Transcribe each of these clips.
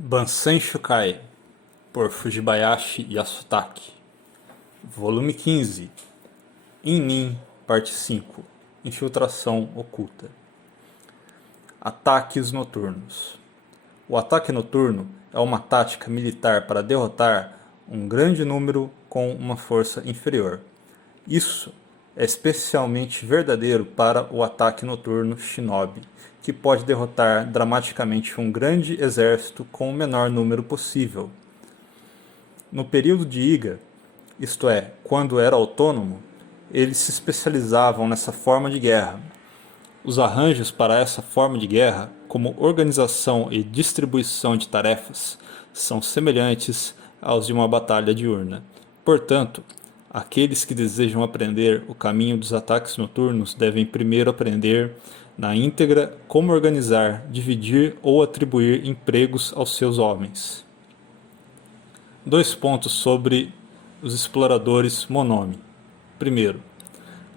Bansen Shukai, por Fujibayashi Yasutaki. Volume 15. Innin, parte 5. Infiltração oculta. Ataques noturnos. O ataque noturno é uma tática militar para derrotar um grande número com uma força inferior. Isso é especialmente verdadeiro para o ataque noturno shinobi, que pode derrotar dramaticamente um grande exército com o menor número possível. No período de Iga, isto é, quando era autônomo, eles se especializavam nessa forma de guerra. Os arranjos para essa forma de guerra, como organização e distribuição de tarefas, são semelhantes aos de uma batalha diurna. Portanto, aqueles que desejam aprender o caminho dos ataques noturnos devem primeiro aprender na íntegra como organizar, dividir ou atribuir empregos aos seus homens. 2 pontos sobre os exploradores Monome. Primeiro,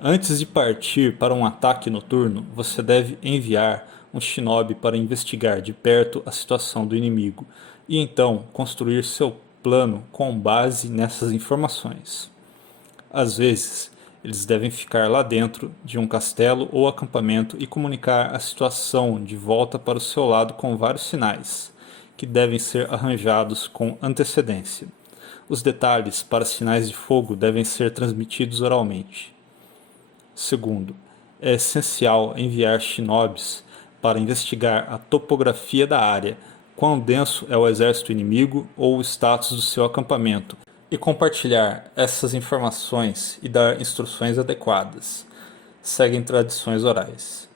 antes de partir para um ataque noturno, você deve enviar um shinobi para investigar de perto a situação do inimigo e então construir seu plano com base nessas informações. Às vezes, eles devem ficar lá dentro de um castelo ou acampamento e comunicar a situação de volta para o seu lado com vários sinais, que devem ser arranjados com antecedência. Os detalhes para sinais de fogo devem ser transmitidos oralmente. Segundo, é essencial enviar shinobis para investigar a topografia da área, quão denso é o exército inimigo ou o status do seu acampamento, e compartilhar essas informações e dar instruções adequadas. Seguem tradições orais.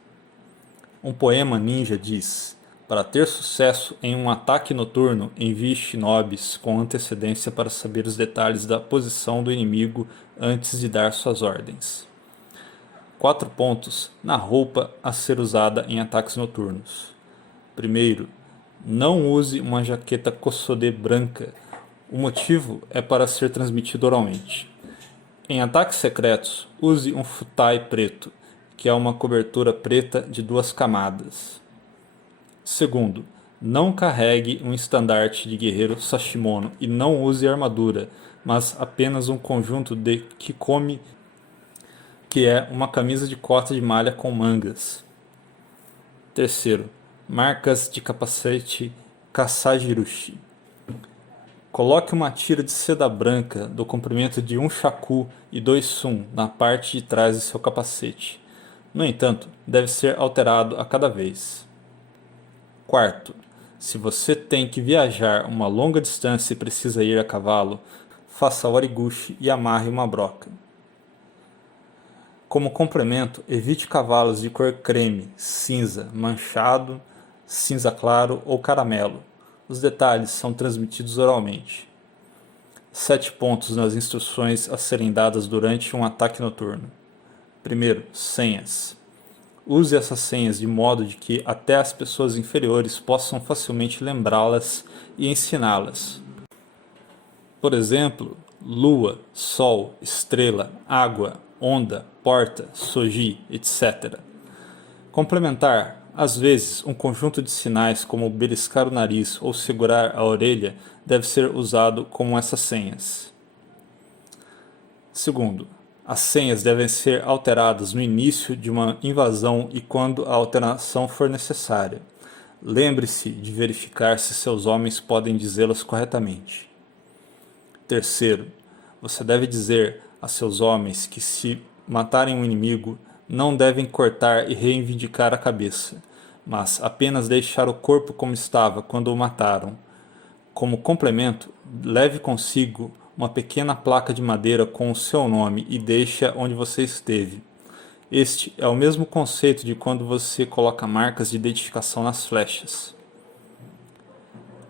Um poema ninja diz: para ter sucesso em um ataque noturno, envie shinobis com antecedência para saber os detalhes da posição do inimigo antes de dar suas ordens. 4 pontos na roupa a ser usada em ataques noturnos. Primeiro, não use uma jaqueta kosode branca. O motivo é para ser transmitido oralmente. Em ataques secretos, use um futai preto, que é uma cobertura preta de 2 camadas. Segundo, não carregue um estandarte de guerreiro sashimono e não use armadura, mas apenas um conjunto de kikomi, que é uma camisa de cota de malha com mangas. Terceiro, marcas de capacete kasajirushi. Coloque uma tira de seda branca do comprimento de 1 shaku e 2 sun na parte de trás de seu capacete. No entanto, deve ser alterado a cada vez. Quarto, se você tem que viajar uma longa distância e precisa ir a cavalo, faça origuchi e amarre uma broca. Como complemento, evite cavalos de cor creme, cinza, manchado, cinza claro ou caramelo. Os detalhes são transmitidos oralmente. 7 pontos nas instruções a serem dadas durante um ataque noturno. Primeiro, senhas. Use essas senhas de modo de que até as pessoas inferiores possam facilmente lembrá-las e ensiná-las. Por exemplo, lua, sol, estrela, água, onda, porta, soji, etc. Complementar. Às vezes, um conjunto de sinais como beliscar o nariz ou segurar a orelha deve ser usado como essas senhas. Segundo, as senhas devem ser alteradas no início de uma invasão e quando a alteração for necessária. Lembre-se de verificar se seus homens podem dizê-las corretamente. Terceiro, você deve dizer a seus homens que se matarem um inimigo, não devem cortar e reivindicar a cabeça, mas apenas deixar o corpo como estava quando o mataram. Como complemento, leve consigo uma pequena placa de madeira com o seu nome e deixe-a onde você esteve. Este é o mesmo conceito de quando você coloca marcas de identificação nas flechas.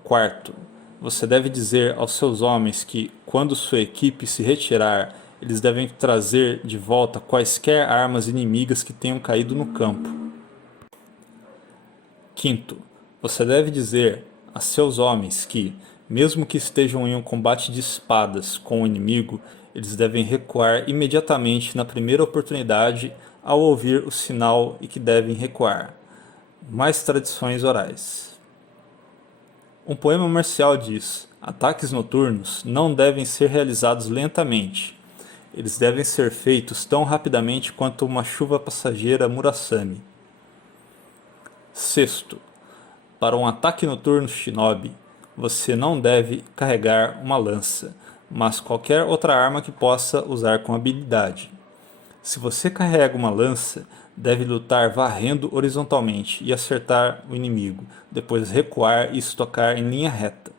Quarto, você deve dizer aos seus homens que, quando sua equipe se retirar, eles devem trazer de volta quaisquer armas inimigas que tenham caído no campo. Quinto, você deve dizer a seus homens que, mesmo que estejam em um combate de espadas com o inimigo, eles devem recuar imediatamente na primeira oportunidade ao ouvir o sinal e que devem recuar. Mais tradições orais. Um poema marcial diz: ataques noturnos não devem ser realizados lentamente. Eles devem ser feitos tão rapidamente quanto uma chuva passageira Murasame. Sexto, para um ataque noturno shinobi, você não deve carregar uma lança, mas qualquer outra arma que possa usar com habilidade. Se você carrega uma lança, deve lutar varrendo horizontalmente e acertar o inimigo, depois recuar e estocar em linha reta.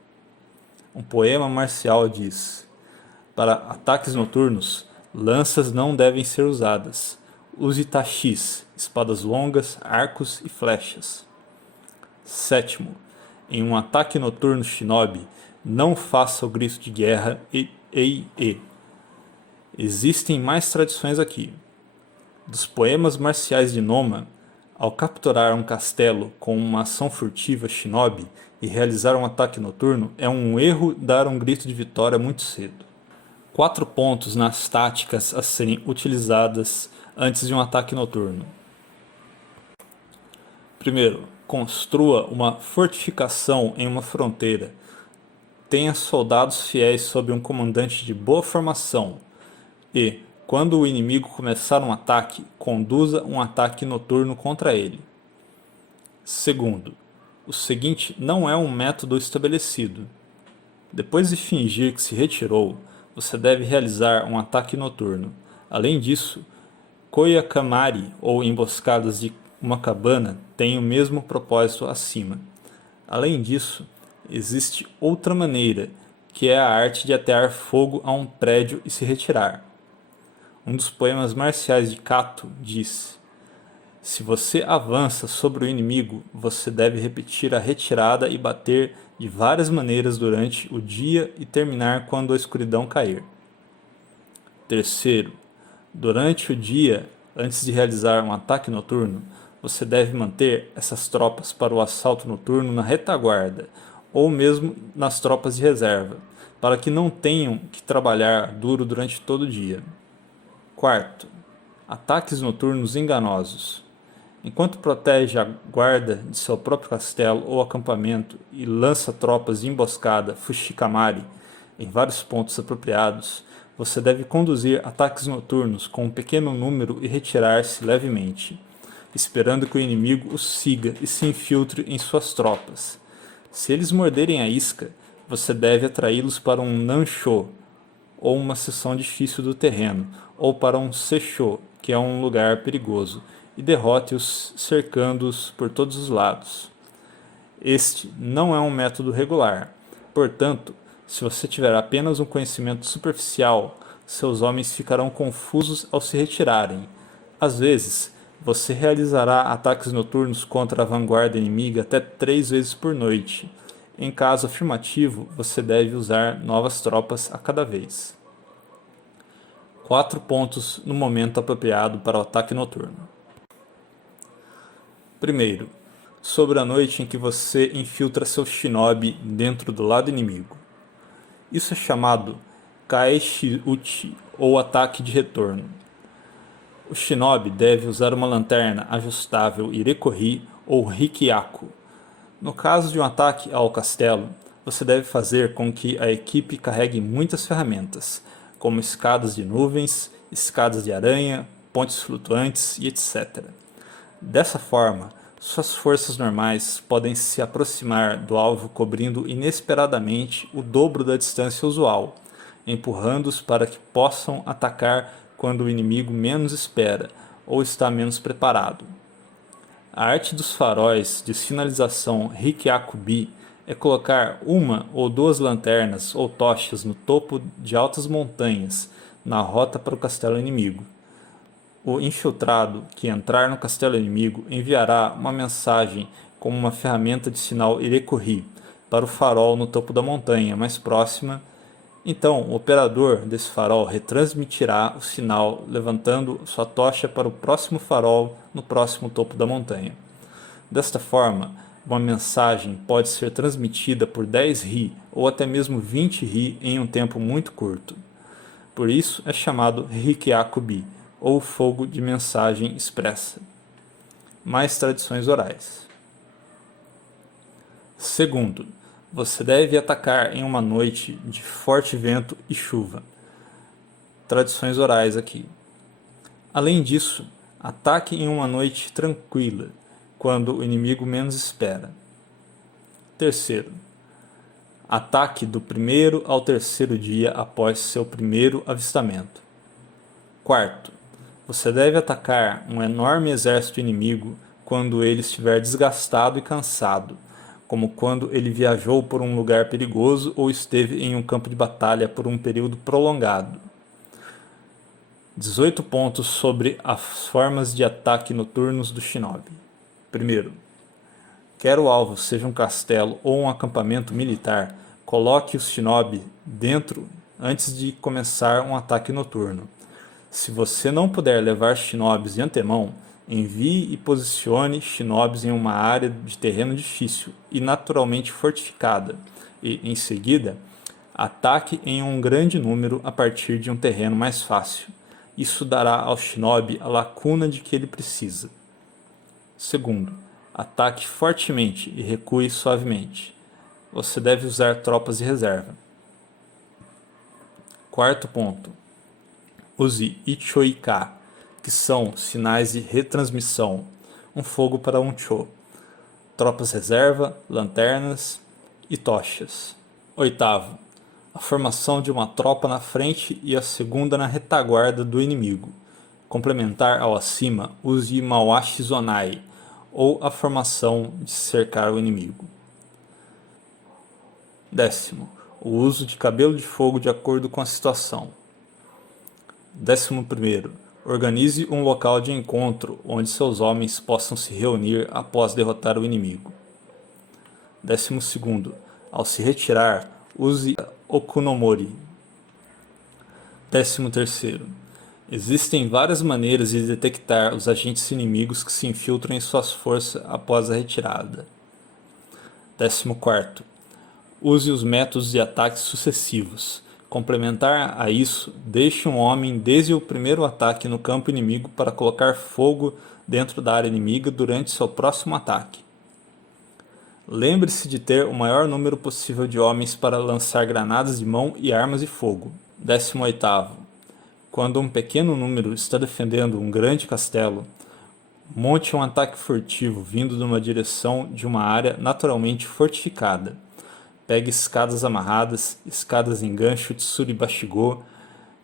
Um poema marcial diz: para ataques noturnos, lanças não devem ser usadas. Use tachis, espadas longas, arcos e flechas. Sétimo, em um ataque noturno shinobi, não faça o grito de guerra e. Existem mais tradições aqui. Dos poemas marciais de Noma, ao capturar um castelo com uma ação furtiva shinobi e realizar um ataque noturno, é um erro dar um grito de vitória muito cedo. 4 pontos nas táticas a serem utilizadas antes de um ataque noturno. Primeiro, construa uma fortificação em uma fronteira. Tenha soldados fiéis sob um comandante de boa formação e, quando o inimigo começar um ataque, conduza um ataque noturno contra ele. Segundo, o seguinte não é um método estabelecido. Depois de fingir que se retirou, você deve realizar um ataque noturno. Além disso, koyakamari ou emboscadas de uma cabana têm o mesmo propósito acima. Além disso, existe outra maneira, que é a arte de atear fogo a um prédio e se retirar. Um dos poemas marciais de Kato diz: se você avança sobre o inimigo, você deve repetir a retirada e bater de várias maneiras durante o dia e terminar quando a escuridão cair. Terceiro, durante o dia, antes de realizar um ataque noturno, você deve manter essas tropas para o assalto noturno na retaguarda, ou mesmo nas tropas de reserva, para que não tenham que trabalhar duro durante todo o dia. Quarto, ataques noturnos enganosos. Enquanto protege a guarda de seu próprio castelo ou acampamento e lança tropas de emboscada Fushikamari em vários pontos apropriados, você deve conduzir ataques noturnos com um pequeno número e retirar-se levemente, esperando que o inimigo os siga e se infiltre em suas tropas. Se eles morderem a isca, você deve atraí-los para um Nansho, ou uma seção difícil do terreno, ou para um Seisho, que é um lugar perigoso, e derrote-os cercando-os por todos os lados. Este não é um método regular, portanto, se você tiver apenas um conhecimento superficial, seus homens ficarão confusos ao se retirarem. Às vezes, você realizará ataques noturnos contra a vanguarda inimiga até 3 vezes por noite. Em caso afirmativo, você deve usar novas tropas a cada vez. 4 pontos no momento apropriado para o ataque noturno. Primeiro, sobre a noite em que você infiltra seu shinobi dentro do lado inimigo. Isso é chamado Kaeshi-uchi, ou ataque de retorno. O shinobi deve usar uma lanterna ajustável Irekohi ou Hikyaku. No caso de um ataque ao castelo, você deve fazer com que a equipe carregue muitas ferramentas, como escadas de nuvens, escadas de aranha, pontes flutuantes e etc. Dessa forma, suas forças normais podem se aproximar do alvo cobrindo inesperadamente o dobro da distância usual, empurrando-os para que possam atacar quando o inimigo menos espera ou está menos preparado. A arte dos faróis de sinalização Hikyaku-bi é colocar uma ou 2 lanternas ou tochas no topo de altas montanhas na rota para o castelo inimigo. O infiltrado que entrar no castelo inimigo enviará uma mensagem como uma ferramenta de sinal Irekohi para o farol no topo da montanha mais próxima. Então, o operador desse farol retransmitirá o sinal levantando sua tocha para o próximo farol no próximo topo da montanha. Desta forma, uma mensagem pode ser transmitida por 10 ri ou até mesmo 20 ri em um tempo muito curto. Por isso é chamado Hikyaku-bi, ou fogo de mensagem expressa. Mais tradições orais. Segundo, Você deve atacar em uma noite de forte vento e chuva. Tradições orais aqui. Além disso, ataque em uma noite tranquila, quando o inimigo menos espera. Terceiro, ataque do primeiro ao terceiro dia após seu primeiro avistamento. Quarto, você deve atacar um enorme exército inimigo quando ele estiver desgastado e cansado, como quando ele viajou por um lugar perigoso ou esteve em um campo de batalha por um período prolongado. 18 pontos sobre as formas de ataque noturnos do Shinobi. Primeiro, quer o alvo seja um castelo ou um acampamento militar, coloque os Shinobi dentro antes de começar um ataque noturno. Se você não puder levar Shinobis de antemão, envie e posicione Shinobis em uma área de terreno difícil e naturalmente fortificada, e, em seguida, ataque em um grande número a partir de um terreno mais fácil. Isso dará ao Shinobi a lacuna de que ele precisa. Segundo, ataque fortemente e recue suavemente. Você deve usar tropas de reserva. Quarto ponto. Use Ichoika, que são sinais de retransmissão, um fogo para um Cho, tropas reserva, lanternas e tochas. Oitavo, a formação de uma tropa na frente e a segunda na retaguarda do inimigo. Complementar ao acima, use Mawashi Zonai, ou a formação de cercar o inimigo. Décimo, o uso de cabelo de fogo de acordo com a situação. 11º, organize um local de encontro onde seus homens possam se reunir após derrotar o inimigo. 12º, ao se retirar, use Okunomori. 13º, existem várias maneiras de detectar os agentes inimigos que se infiltram em suas forças após a retirada. 14º, use os métodos de ataque sucessivos. Complementar a isso, deixe um homem desde o primeiro ataque no campo inimigo para colocar fogo dentro da área inimiga durante seu próximo ataque. Lembre-se de ter o maior número possível de homens para lançar granadas de mão e armas de fogo. 18º. Quando um pequeno número está defendendo um grande castelo, monte um ataque furtivo vindo de uma direção de uma área naturalmente fortificada. Pegue escadas amarradas, escadas em gancho de suribashigo,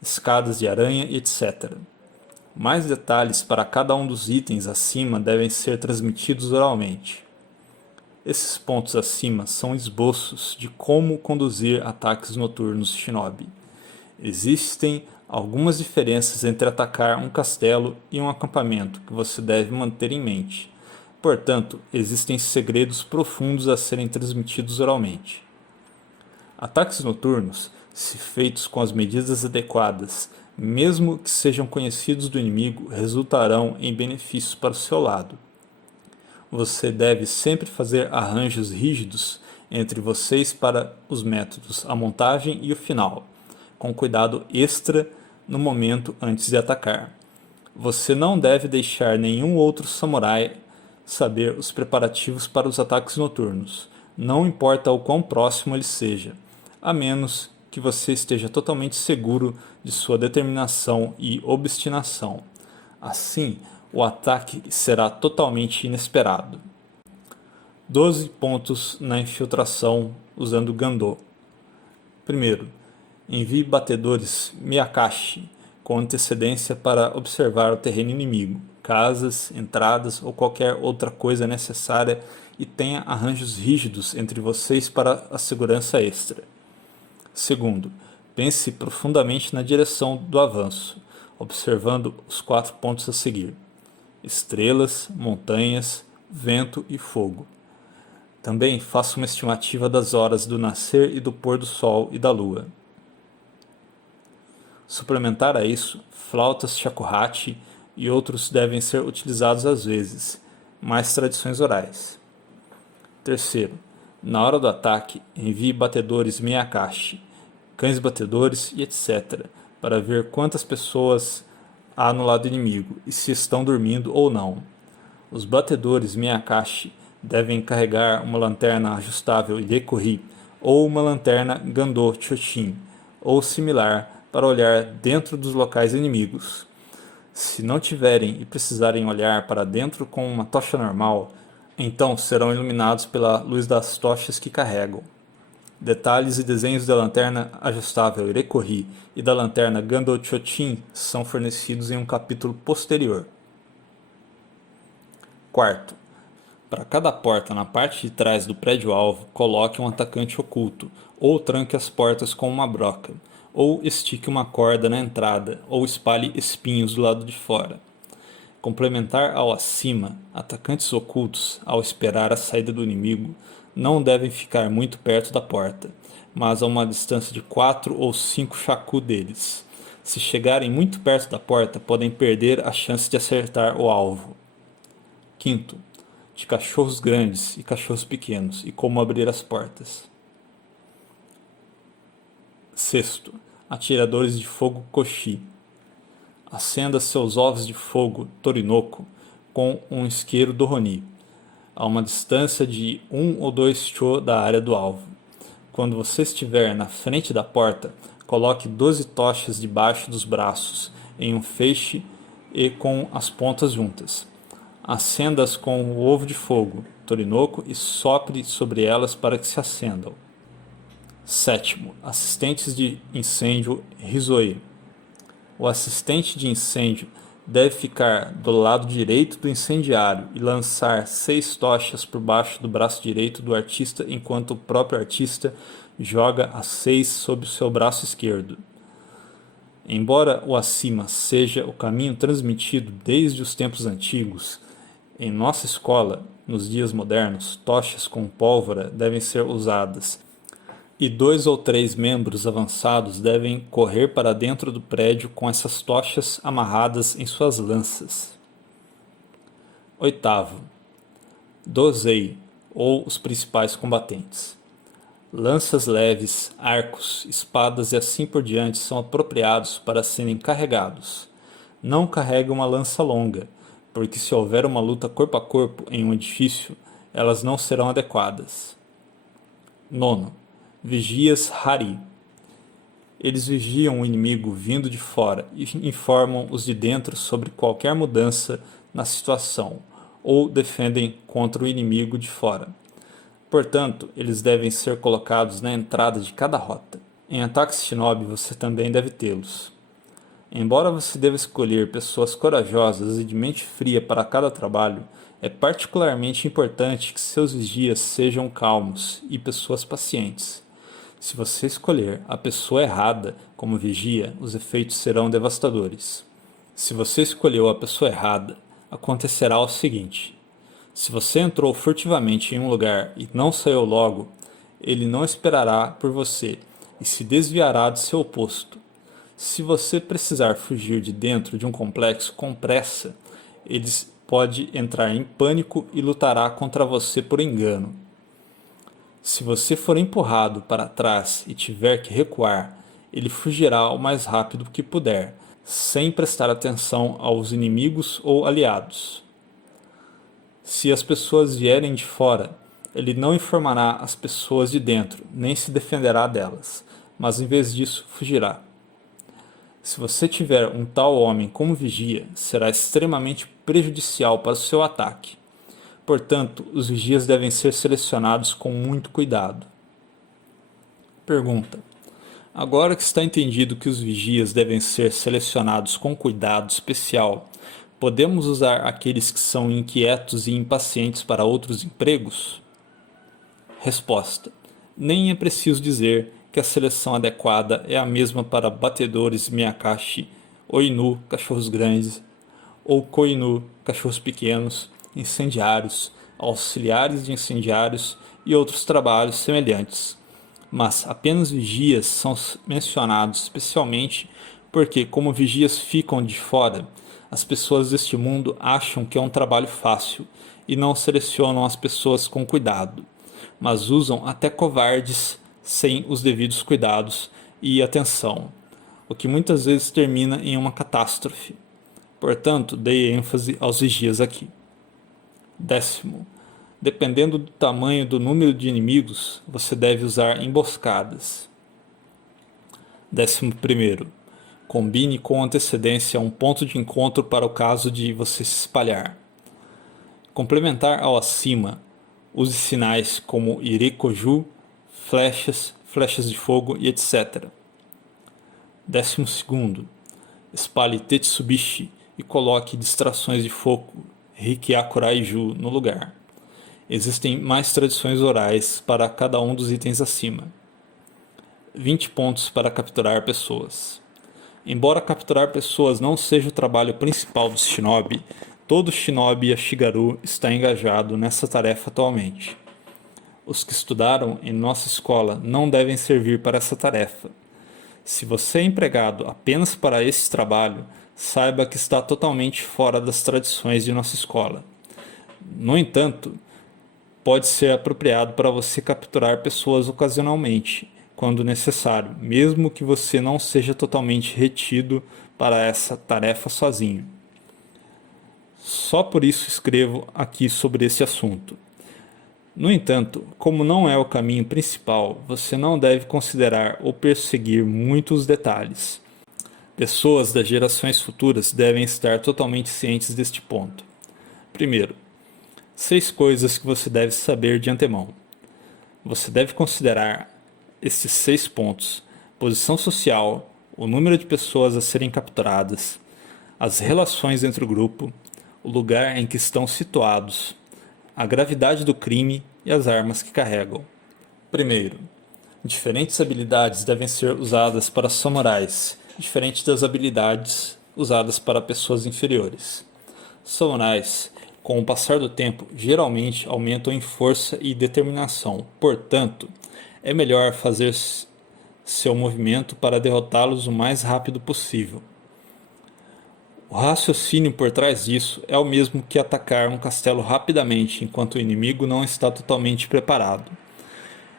escadas de aranha, etc. Mais detalhes para cada um dos itens acima devem ser transmitidos oralmente. Esses pontos acima são esboços de como conduzir ataques noturnos Shinobi. Existem algumas diferenças entre atacar um castelo e um acampamento que você deve manter em mente. Portanto, existem segredos profundos a serem transmitidos oralmente. Ataques noturnos, se feitos com as medidas adequadas, mesmo que sejam conhecidos do inimigo, resultarão em benefícios para o seu lado. Você deve sempre fazer arranjos rígidos entre vocês para os métodos, a montagem e o final, com cuidado extra no momento antes de atacar. Você não deve deixar nenhum outro samurai saber os preparativos para os ataques noturnos, não importa o quão próximo ele seja, a menos que você esteja totalmente seguro de sua determinação e obstinação. Assim, o ataque será totalmente inesperado. 12 pontos na infiltração usando Gandô. Primeiro, envie batedores Miyakashi com antecedência para observar o terreno inimigo, casas, entradas ou qualquer outra coisa necessária e tenha arranjos rígidos entre vocês para a segurança extra. Segundo, pense profundamente na direção do avanço, observando os 4 pontos a seguir: estrelas, montanhas, vento e fogo. Também faça uma estimativa das horas do nascer e do pôr do sol e da lua. Suplementar a isso, flautas shakuhachi e outros devem ser utilizados às vezes, mais tradições orais. Terceiro, na hora do ataque, envie batedores Miyakashi, cães batedores e etc., para ver quantas pessoas há no lado inimigo e se estão dormindo ou não. Os batedores Miyakashi devem carregar uma lanterna ajustável Yekuri ou uma lanterna Gandô Chotin, ou similar, para olhar dentro dos locais inimigos. Se não tiverem e precisarem olhar para dentro com uma tocha normal, então serão iluminados pela luz das tochas que carregam. Detalhes e desenhos da lanterna ajustável Irecorri e da lanterna Gandô Chotin são fornecidos em um capítulo posterior. Quarto, para cada porta na parte de trás do prédio-alvo, coloque um atacante oculto, ou tranque as portas com uma broca, ou estique uma corda na entrada, ou espalhe espinhos do lado de fora. Complementar ao acima, atacantes ocultos, ao esperar a saída do inimigo, não devem ficar muito perto da porta, mas a uma distância de 4 ou 5 shaku deles. Se chegarem muito perto da porta, podem perder a chance de acertar o alvo. Quinto, de cachorros grandes e cachorros pequenos e como abrir as portas. Sexto, atiradores de fogo Koshi. Acenda seus ovos de fogo Torinoko com um isqueiro Doroni, a uma distância de 1 ou 2 cho da área do alvo. Quando você estiver na frente da porta, coloque 12 tochas debaixo dos braços, em um feixe e com as pontas juntas. Acenda-as com o ovo de fogo Torinoko e sopre sobre elas para que se acendam. Sétimo, assistentes de incêndio Rizoi. O assistente de incêndio deve ficar do lado direito do incendiário e lançar 6 tochas por baixo do braço direito do artista enquanto o próprio artista joga as 6 sob o seu braço esquerdo. Embora o acima seja o caminho transmitido desde os tempos antigos, em nossa escola, nos dias modernos, tochas com pólvora devem ser usadas e 2 ou 3 membros avançados devem correr para dentro do prédio com essas tochas amarradas em suas lanças. Oitavo, Dozei, ou os principais combatentes. Lanças leves, arcos, espadas e assim por diante são apropriados para serem carregados. Não carregue uma lança longa, porque se houver uma luta corpo a corpo em um edifício, elas não serão adequadas. Nono, Vigias Hari. Eles vigiam o inimigo vindo de fora e informam os de dentro sobre qualquer mudança na situação, ou defendem contra o inimigo de fora. Portanto, eles devem ser colocados na entrada de cada rota. Em ataques shinobi você também deve tê-los. Embora você deva escolher pessoas corajosas e de mente fria para cada trabalho, é particularmente importante que seus vigias sejam calmos e pessoas pacientes. Se você escolher a pessoa errada como vigia, os efeitos serão devastadores. Se você escolheu a pessoa errada, acontecerá o seguinte: se você entrou furtivamente em um lugar e não saiu logo, ele não esperará por você e se desviará de seu posto. Se você precisar fugir de dentro de um complexo com pressa, ele pode entrar em pânico e lutará contra você por engano. Se você for empurrado para trás e tiver que recuar, ele fugirá o mais rápido que puder, sem prestar atenção aos inimigos ou aliados. Se as pessoas vierem de fora, ele não informará as pessoas de dentro, nem se defenderá delas, mas em vez disso fugirá. Se você tiver um tal homem como vigia, será extremamente prejudicial para o seu ataque. Portanto, os vigias devem ser selecionados com muito cuidado. Pergunta: agora que está entendido que os vigias devem ser selecionados com cuidado especial, podemos usar aqueles que são inquietos e impacientes para outros empregos? Resposta: nem é preciso dizer que a seleção adequada é a mesma para batedores Miyakashi, Oinu, cachorros grandes, ou Koinu, cachorros pequenos, incendiários, auxiliares de incendiários e outros trabalhos semelhantes. Mas apenas vigias são mencionados especialmente porque, como vigias ficam de fora, as pessoas deste mundo acham que é um trabalho fácil e não selecionam as pessoas com cuidado, mas usam até covardes sem os devidos cuidados e atenção, o que muitas vezes termina em uma catástrofe. Portanto, dei ênfase aos vigias aqui. 10º, Dependendo do tamanho do número de inimigos, você deve usar emboscadas. 11º. Combine com antecedência um ponto de encontro para o caso de você se espalhar. Complementar ao acima, use sinais como Irekoju, flechas, flechas de fogo e etc. 12º. Espalhe Tetsubishi e coloque distrações de fogo Hikiakuraiju no lugar. Existem mais tradições orais para cada um dos itens acima. 20 pontos para capturar pessoas. Embora capturar pessoas não seja o trabalho principal do shinobi, todo shinobi Ashigaru está engajado nessa tarefa atualmente. Os que estudaram em nossa escola não devem servir para essa tarefa. Se você é empregado apenas para esse trabalho, saiba que está totalmente fora das tradições de nossa escola. No entanto, pode ser apropriado para você capturar pessoas ocasionalmente, quando necessário, mesmo que você não seja totalmente retido para essa tarefa sozinho. Só por isso escrevo aqui sobre esse assunto. No entanto, como não é o caminho principal, você não deve considerar ou perseguir muitos detalhes. Pessoas das gerações futuras devem estar totalmente cientes deste ponto. Primeiro, 6 coisas que você deve saber de antemão. Você deve considerar estes 6 pontos: posição social, o número de pessoas a serem capturadas, as relações entre o grupo, o lugar em que estão situados, a gravidade do crime e as armas que carregam. Primeiro, diferentes habilidades devem ser usadas para samurais, diferente das habilidades usadas para pessoas inferiores. Samurais, com o passar do tempo, geralmente aumentam em força e determinação. Portanto, é melhor fazer seu movimento para derrotá-los o mais rápido possível. O raciocínio por trás disso é o mesmo que atacar um castelo rapidamente enquanto o inimigo não está totalmente preparado.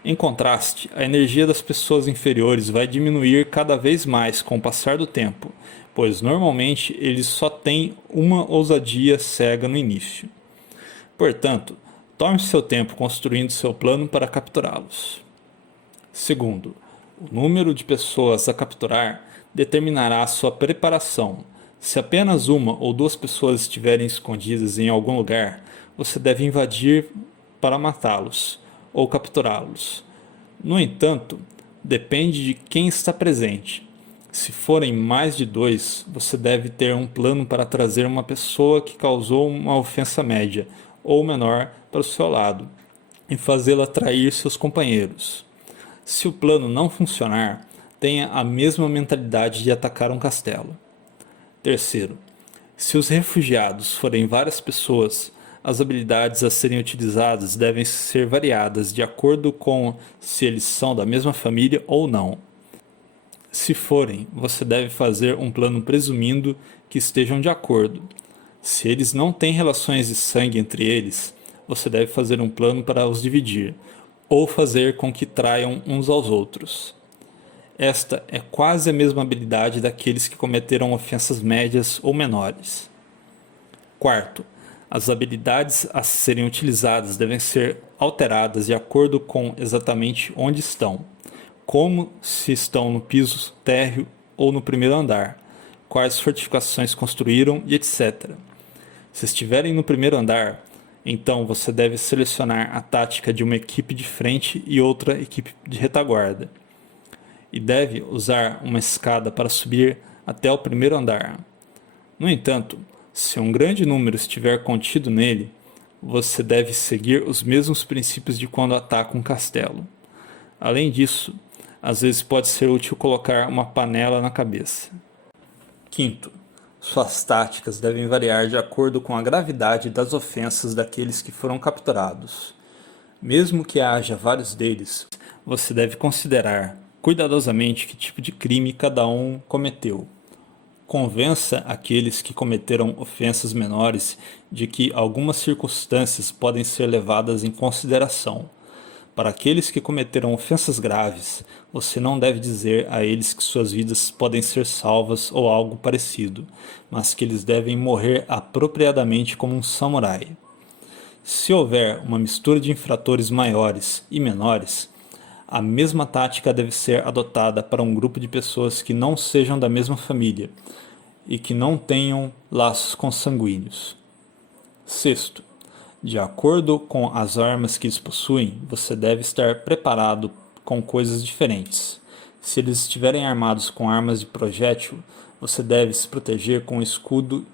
Em contraste, a energia das pessoas inferiores vai diminuir cada vez mais com o passar do tempo, pois normalmente eles só têm uma ousadia cega no início. Portanto, tome seu tempo construindo seu plano para capturá-los. Segundo, o número de pessoas a capturar determinará sua preparação. Se apenas uma ou 2 pessoas estiverem escondidas em algum lugar, você deve invadir para matá-los ou capturá-los. No entanto, depende de quem está presente. Se forem mais de 2, você deve ter um plano para trazer uma pessoa que causou uma ofensa média ou menor para o seu lado e fazê-la trair seus companheiros. Se o plano não funcionar, tenha a mesma mentalidade de atacar um castelo. Terceiro, se os refugiados forem várias pessoas, as habilidades a serem utilizadas devem ser variadas de acordo com se eles são da mesma família ou não. Se forem, você deve fazer um plano presumindo que estejam de acordo. Se eles não têm relações de sangue entre eles, você deve fazer um plano para os dividir, ou fazer com que traiam uns aos outros. Esta é quase a mesma habilidade daqueles que cometeram ofensas médias ou menores. Quarto, as habilidades a serem utilizadas devem ser alteradas de acordo com exatamente onde estão, como se estão no piso térreo ou no primeiro andar, quais fortificações construíram e etc. Se estiverem no primeiro andar, então você deve selecionar a tática de uma equipe de frente e outra equipe de retaguarda, e deve usar uma escada para subir até o primeiro andar. No entanto, se um grande número estiver contido nele, você deve seguir os mesmos princípios de quando ataca um castelo. Além disso, às vezes pode ser útil colocar uma panela na cabeça. Quinto, suas táticas devem variar de acordo com a gravidade das ofensas daqueles que foram capturados. Mesmo que haja vários deles, você deve considerar cuidadosamente que tipo de crime cada um cometeu. Convença aqueles que cometeram ofensas menores de que algumas circunstâncias podem ser levadas em consideração. Para aqueles que cometeram ofensas graves, você não deve dizer a eles que suas vidas podem ser salvas ou algo parecido, mas que eles devem morrer apropriadamente como um samurai. Se houver uma mistura de infratores maiores e menores, a mesma tática deve ser adotada para um grupo de pessoas que não sejam da mesma família e que não tenham laços consanguíneos. Sexto, de acordo com as armas que eles possuem, você deve estar preparado com coisas diferentes. Se eles estiverem armados com armas de projétil, você deve se proteger com um escudo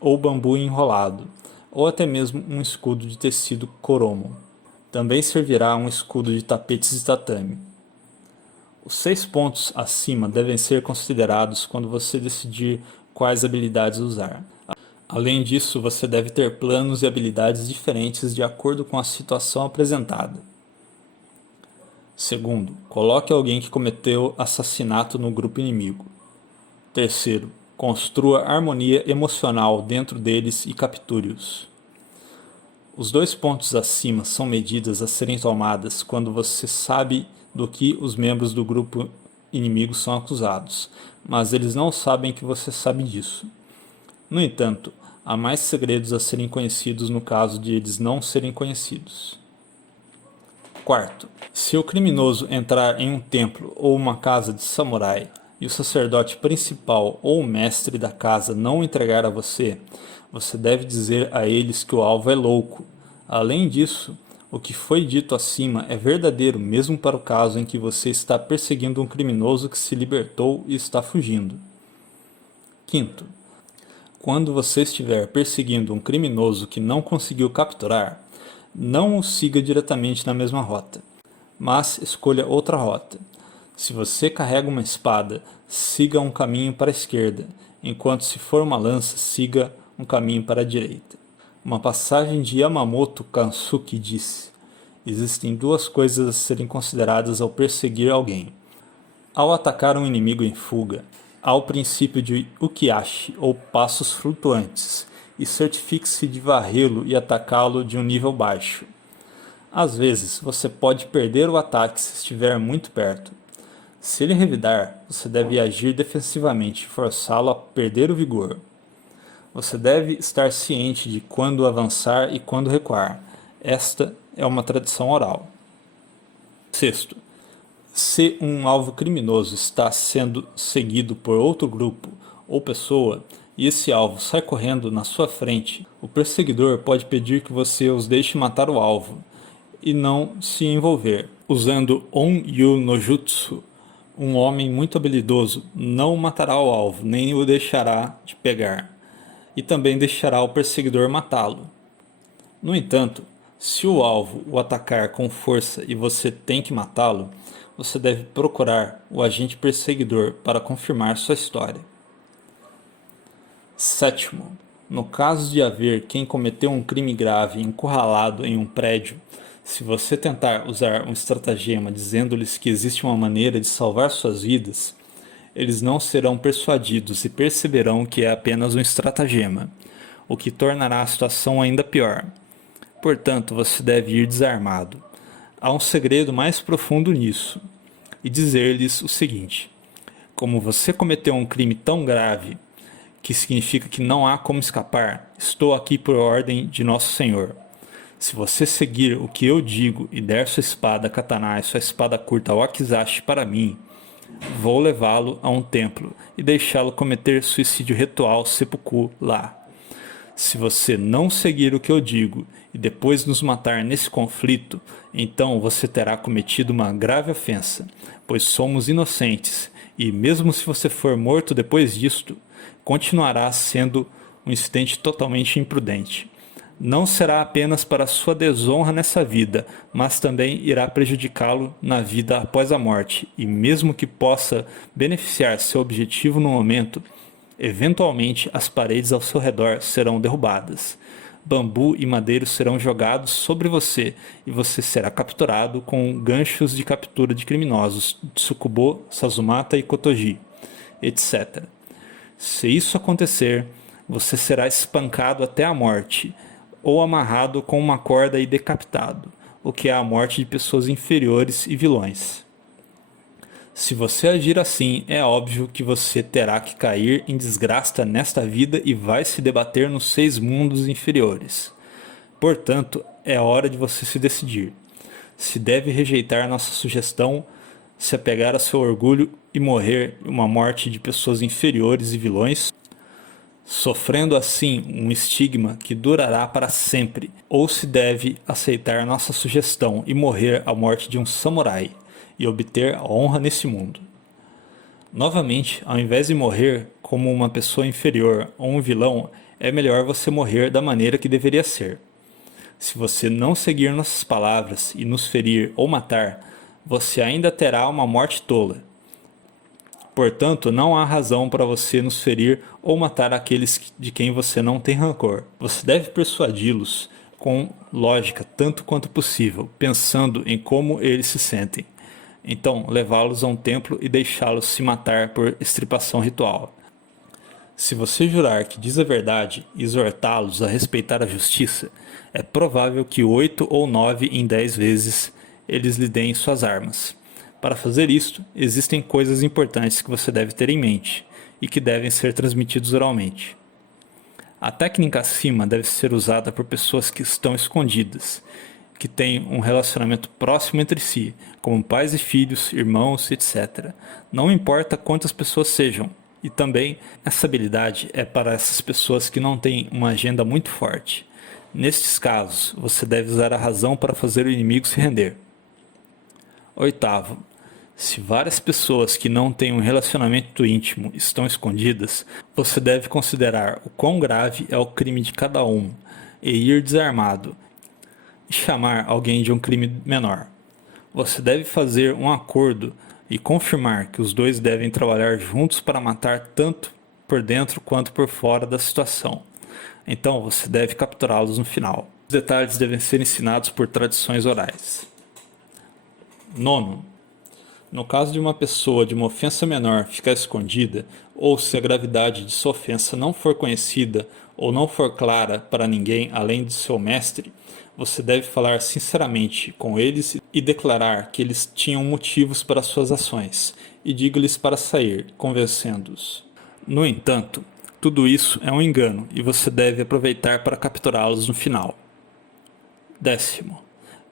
ou bambu enrolado, ou até mesmo um escudo de tecido coromo. Também servirá um escudo de tapetes de tatame. Os 6 pontos acima devem ser considerados quando você decidir quais habilidades usar. Além disso, você deve ter planos e habilidades diferentes de acordo com a situação apresentada. Segundo, coloque alguém que cometeu assassinato no grupo inimigo. Terceiro, construa harmonia emocional dentro deles e capture-os. Os 2 pontos acima são medidas a serem tomadas quando você sabe do que os membros do grupo inimigo são acusados, mas eles não sabem que você sabe disso. No entanto, há mais segredos a serem conhecidos no caso de eles não serem conhecidos. Quarto, se o criminoso entrar em um templo ou uma casa de samurai e o sacerdote principal ou o mestre da casa não entregar a você, você deve dizer a eles que o alvo é louco. Além disso, o que foi dito acima é verdadeiro mesmo para o caso em que você está perseguindo um criminoso que se libertou e está fugindo. Quinto, quando você estiver perseguindo um criminoso que não conseguiu capturar, não o siga diretamente na mesma rota, mas escolha outra rota. Se você carrega uma espada, siga um caminho para a esquerda, enquanto se for uma lança, siga um caminho para a direita. Uma passagem de Yamamoto Kansuki disse: existem 2 coisas a serem consideradas ao perseguir alguém. Ao atacar um inimigo em fuga, há o princípio de ukiashi, ou passos flutuantes, e certifique-se de varrê-lo e atacá-lo de um nível baixo. Às vezes, você pode perder o ataque se estiver muito perto. Se ele revidar, você deve agir defensivamente e forçá-lo a perder o vigor. Você deve estar ciente de quando avançar e quando recuar. Esta é uma tradição oral. Sexto, se um alvo criminoso está sendo seguido por outro grupo ou pessoa, e esse alvo sai correndo na sua frente, o perseguidor pode pedir que você os deixe matar o alvo e não se envolver. Usando On-Yu no Jutsu, um homem muito habilidoso não matará o alvo, nem o deixará de pegar, e também deixará o perseguidor matá-lo. No entanto, se o alvo o atacar com força e você tem que matá-lo, você deve procurar o agente perseguidor para confirmar sua história. Sétimo, no caso de haver quem cometeu um crime grave encurralado em um prédio, se você tentar usar um estratagema dizendo-lhes que existe uma maneira de salvar suas vidas, eles não serão persuadidos e perceberão que é apenas um estratagema, o que tornará a situação ainda pior. Portanto, você deve ir desarmado. Há um segredo mais profundo nisso, e dizer-lhes o seguinte: como você cometeu um crime tão grave, que significa que não há como escapar, estou aqui por ordem de Nosso Senhor. Se você seguir o que eu digo e der sua espada katana e sua espada curta wakizashi para mim, vou levá-lo a um templo e deixá-lo cometer suicídio ritual seppuku lá. Se você não seguir o que eu digo e depois nos matar nesse conflito, então você terá cometido uma grave ofensa, pois somos inocentes, e mesmo se você for morto depois disto, continuará sendo um incidente totalmente imprudente. Não será apenas para sua desonra nessa vida, mas também irá prejudicá-lo na vida após a morte, e mesmo que possa beneficiar seu objetivo no momento, eventualmente as paredes ao seu redor serão derrubadas. Bambu e madeiro serão jogados sobre você e você será capturado com ganchos de captura de criminosos Tsukubo, Sazumata e Kotoji, etc. Se isso acontecer, você será espancado até a morte, ou amarrado com uma corda e decapitado, o que é a morte de pessoas inferiores e vilões. Se você agir assim, é óbvio que você terá que cair em desgraça nesta vida e vai se debater nos 6 mundos inferiores. Portanto, é hora de você se decidir. Se deve rejeitar nossa sugestão, se apegar a seu orgulho e morrer uma morte de pessoas inferiores e vilões, sofrendo assim um estigma que durará para sempre, ou se deve aceitar nossa sugestão e morrer a morte de um samurai e obter a honra nesse mundo. Novamente, ao invés de morrer como uma pessoa inferior ou um vilão, é melhor você morrer da maneira que deveria ser. Se você não seguir nossas palavras e nos ferir ou matar, você ainda terá uma morte tola. Portanto, não há razão para você nos ferir ou matar aqueles de quem você não tem rancor. Você deve persuadi-los com lógica tanto quanto possível, pensando em como eles se sentem. Então, levá-los a um templo e deixá-los se matar por extirpação ritual. Se você jurar que diz a verdade e exortá-los a respeitar a justiça, é provável que 8 ou 9 em 10 vezes eles lhe deem suas armas. Para fazer isto, existem coisas importantes que você deve ter em mente e que devem ser transmitidos oralmente. A técnica acima deve ser usada por pessoas que estão escondidas, que têm um relacionamento próximo entre si, como pais e filhos, irmãos, etc. Não importa quantas pessoas sejam. E também, essa habilidade é para essas pessoas que não têm uma agenda muito forte. Nestes casos, você deve usar a razão para fazer o inimigo se render. Oitavo, se várias pessoas que não têm um relacionamento íntimo estão escondidas, você deve considerar o quão grave é o crime de cada um e ir desarmado e chamar alguém de um crime menor. Você deve fazer um acordo e confirmar que os dois devem trabalhar juntos para matar tanto por dentro quanto por fora da situação. Então você deve capturá-los no final. Os detalhes devem ser ensinados por tradições orais. Nono, no caso de uma pessoa de uma ofensa menor ficar escondida, ou se a gravidade de sua ofensa não for conhecida ou não for clara para ninguém além de seu mestre, você deve falar sinceramente com eles e declarar que eles tinham motivos para suas ações, e diga-lhes para sair, convencendo-os. No entanto, tudo isso é um engano e você deve aproveitar para capturá-los no final. 10.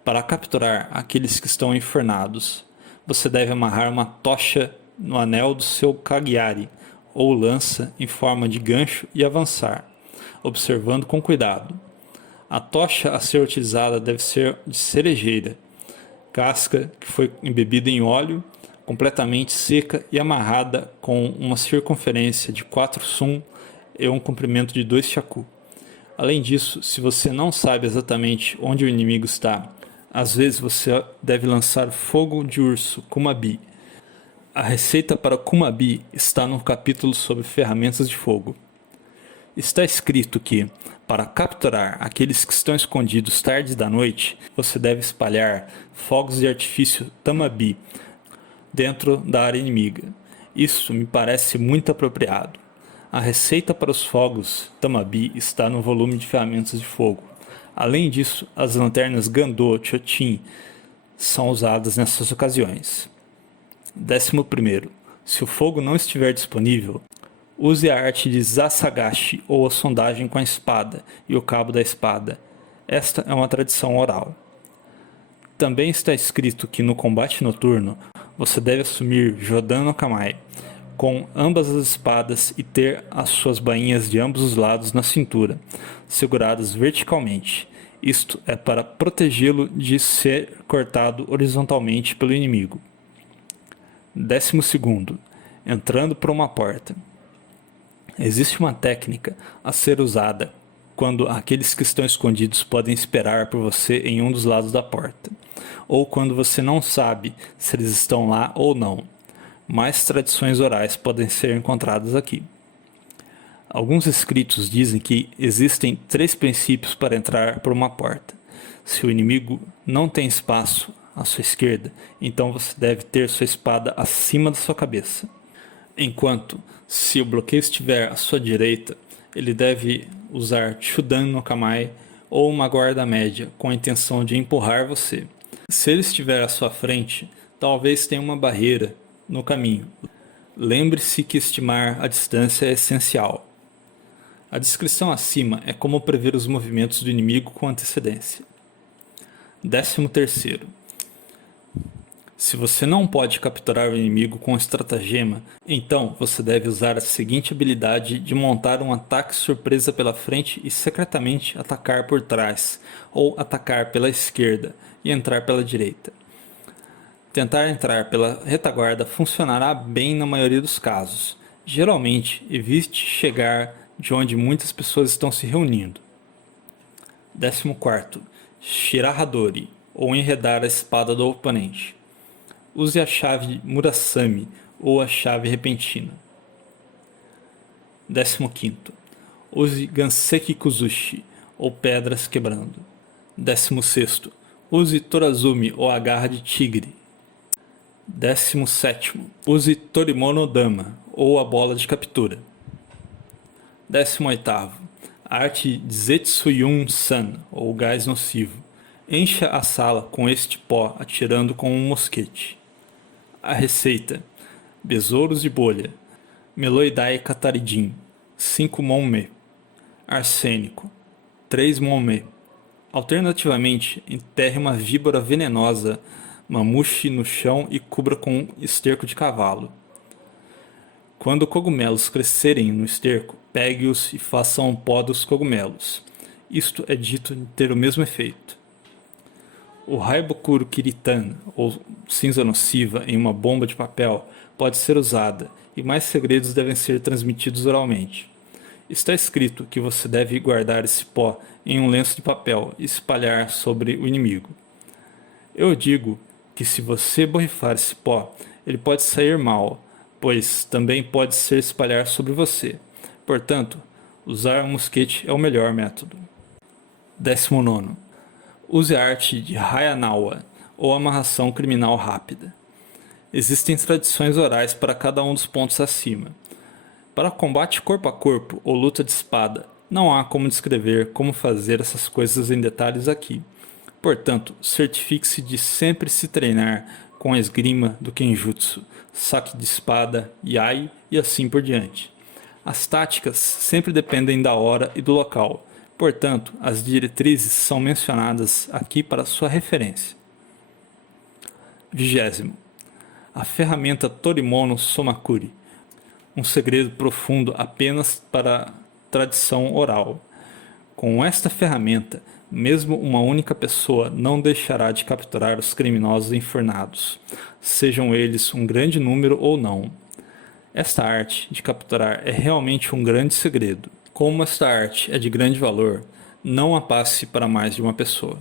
Para capturar aqueles que estão enfornados, você deve amarrar uma tocha no anel do seu Cagliari, ou lança em forma de gancho e avançar, observando com cuidado. A tocha a ser utilizada deve ser de cerejeira, casca que foi embebida em óleo, completamente seca e amarrada com uma circunferência de 4 sum e um comprimento de 2 shaku. Além disso, se você não sabe exatamente onde o inimigo está, às vezes você deve lançar fogo de urso, kumabi. A receita para kumabi está no capítulo sobre ferramentas de fogo. Está escrito que, para capturar aqueles que estão escondidos tarde da noite, você deve espalhar fogos de artifício tamabi dentro da área inimiga. Isso me parece muito apropriado. A receita para os fogos tamabi está no volume de ferramentas de fogo. Além disso, as lanternas Gandô Chotin são usadas nessas ocasiões. 11. Se o fogo não estiver disponível, use a arte de Zasagashi, ou a sondagem com a espada e o cabo da espada. Esta é uma tradição oral. Também está escrito que no combate noturno, você deve assumir Jodan no Kamae, com ambas as espadas e ter as suas bainhas de ambos os lados na cintura, seguradas verticalmente. Isto é para protegê-lo de ser cortado horizontalmente pelo inimigo. 12. Entrando por uma porta. Existe uma técnica a ser usada quando aqueles que estão escondidos podem esperar por você em um dos lados da porta, ou quando você não sabe se eles estão lá ou não. Mais tradições orais podem ser encontradas aqui. Alguns escritos dizem que existem 3 princípios para entrar por uma porta. Se o inimigo não tem espaço à sua esquerda, então você deve ter sua espada acima da sua cabeça. Enquanto, se o bloqueio estiver à sua direita, ele deve usar Chudan no Kamae ou uma guarda média com a intenção de empurrar você. Se ele estiver à sua frente, talvez tenha uma barreira no caminho. Lembre-se que estimar a distância é essencial. A descrição acima é como prever os movimentos do inimigo com antecedência. 13º. Se você não pode capturar o inimigo com estratagema, então você deve usar a seguinte habilidade de montar um ataque surpresa pela frente e secretamente atacar por trás, ou atacar pela esquerda e entrar pela direita. Tentar entrar pela retaguarda funcionará bem na maioria dos casos. Geralmente, evite chegar de onde muitas pessoas estão se reunindo. 14º. Shirahadori, ou enredar a espada do oponente. Use a chave Murasame ou a chave repentina. 15º. Use Ganseki Kuzushi ou pedras quebrando. 16º. Use Torazumi ou a garra de tigre. 17º. Use Torimono Dama ou a bola de captura. 18º. Arte de Zetsuyun-san ou gás nocivo. Encha a sala com este pó atirando com um mosquete. A receita: besouros de bolha, Meloidae cataridin, 5 monme, arsênico, 3 monme. Alternativamente, enterre uma víbora venenosa mamushi no chão e cubra com esterco de cavalo. Quando cogumelos crescerem no esterco, pegue-os e faça um pó dos cogumelos. Isto é dito ter o mesmo efeito. O Raibokuro Kiritan, ou cinza nociva em uma bomba de papel, pode ser usada, e mais segredos devem ser transmitidos oralmente. Está escrito que você deve guardar esse pó em um lenço de papel e espalhar sobre o inimigo. Eu digo que se você borrifar esse pó, ele pode sair mal, pois também pode ser espalhar sobre você. Portanto, usar um mosquete é o melhor método. 19º. Use a arte de Hayanawa, ou amarração criminal rápida. Existem tradições orais para cada um dos pontos acima. Para combate corpo a corpo ou luta de espada, não há como descrever como fazer essas coisas em detalhes aqui. Portanto, certifique-se de sempre se treinar com a esgrima do Kenjutsu, saque de espada, yai e assim por diante. As táticas sempre dependem da hora e do local. Portanto, as diretrizes são mencionadas aqui para sua referência. 20º. A ferramenta Torimono Somakuri. Um segredo profundo apenas para tradição oral. Com esta ferramenta, mesmo uma única pessoa não deixará de capturar os criminosos enfornados, sejam eles um grande número ou não. Esta arte de capturar é realmente um grande segredo. Como esta arte é de grande valor, não a passe para mais de uma pessoa.